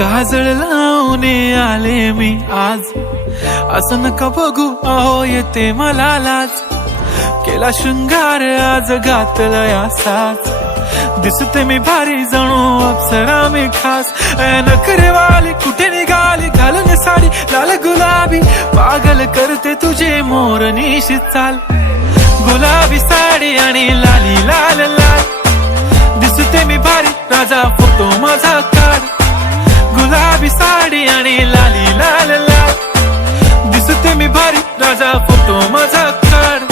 काजळ लावून आले मी आज, असं नका बघू अहो येते मला लाज. केला शृंगार आज घातलाय असाच, दिसते मी भारी जणू अप्सरा मी खास. नखरेवाली कुठे निघाली घालून साडी लाल गुलाबी, पागल करते तुझे मोरनीशी चाल. गुलाबी साडी आणि लाली लाल लाल, दिसते मी भारी राजा फोटो माझा काढ. गुलाबी साडी आणि लाली लाल लाल, दिसते मी भारी राजा फोटो माझा काढ.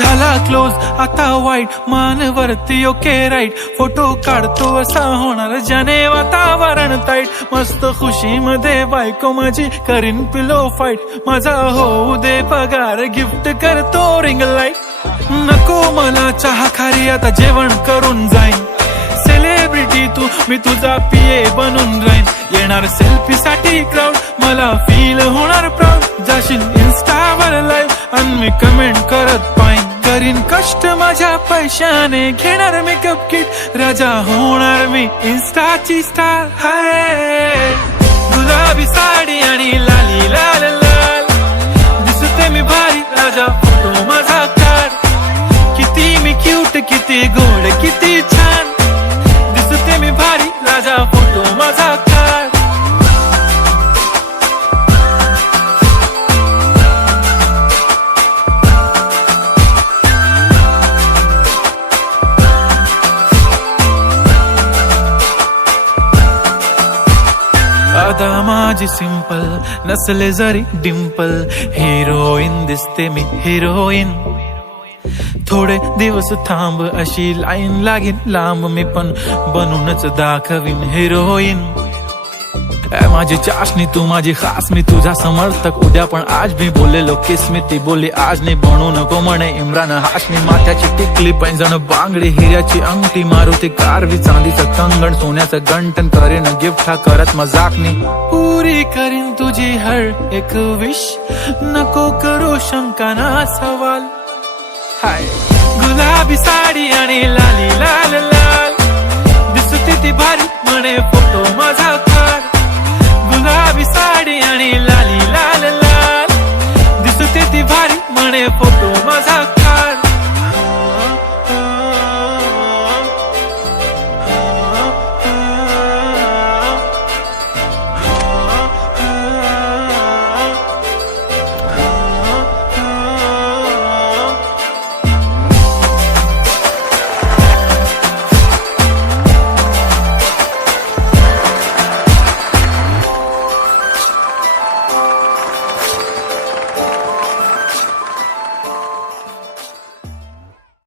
झाला क्लोज आता वाईट, मानवरती ओके राईट. फोटो काढतो असा होणार ज्याने वातावरण ताईट. मस्त खुशी मध्ये बायको माझी करीन पिलो फाईट. माझा होऊ दे पगार गिफ्ट करतो रिंग लाईट. नको मला चहा खारी आता जेवण करून जाईन. सेलिब्रिटी तू मी तुझा पिये बनून राहीन. येणार सेल्फी साठी क्राऊड मला फील होणार प्राऊड. जाशील इन्स्टावर लाईव्ह आणि मी कमेंट करत पाईन. करीन कष्ट माझ्या पैशाने घेणार मेकअप किट. राजा होणार मी इन्स्टाची स्टार. हाय गुलाबी साडी आणि लाली लाल लाल, दिसते मी भारी राजा फोटो माझा काढ. किती मी क्यूट किती गोड किती छान, दिसते मी भारी राजा फोटो माझा काढ. आता माझी सिंपल नसले जरी डिंपल, हिरोईन दिसते मी हिरोईन. थोडे दिवस थांब अशी लाईन लागेल लांब, मी पण बनूनच दाखवीन हिरोईन. माझी चाशनी तू माझी खास, मी तुझा समर्थक उद्या पण आज मी बोललेलो किस मी. ती बोली आज नाही बनू नको म्हणे इम्रान हाशमी. माथ्याची टिकली पैंजण बांगडी हिऱ्याची अंगठी, मारुती कारवी चांदीचं कंगण सोन्याचं गंटन. करीन गिफ्ट हा करत मजाकनी, पुरी करीन तुझी हर एक विश. नको करू शंका ना सवाल. हाय गुलाबी साडी आणि लाली लाल लाल, दिसते ती भारी म्हणे फोटो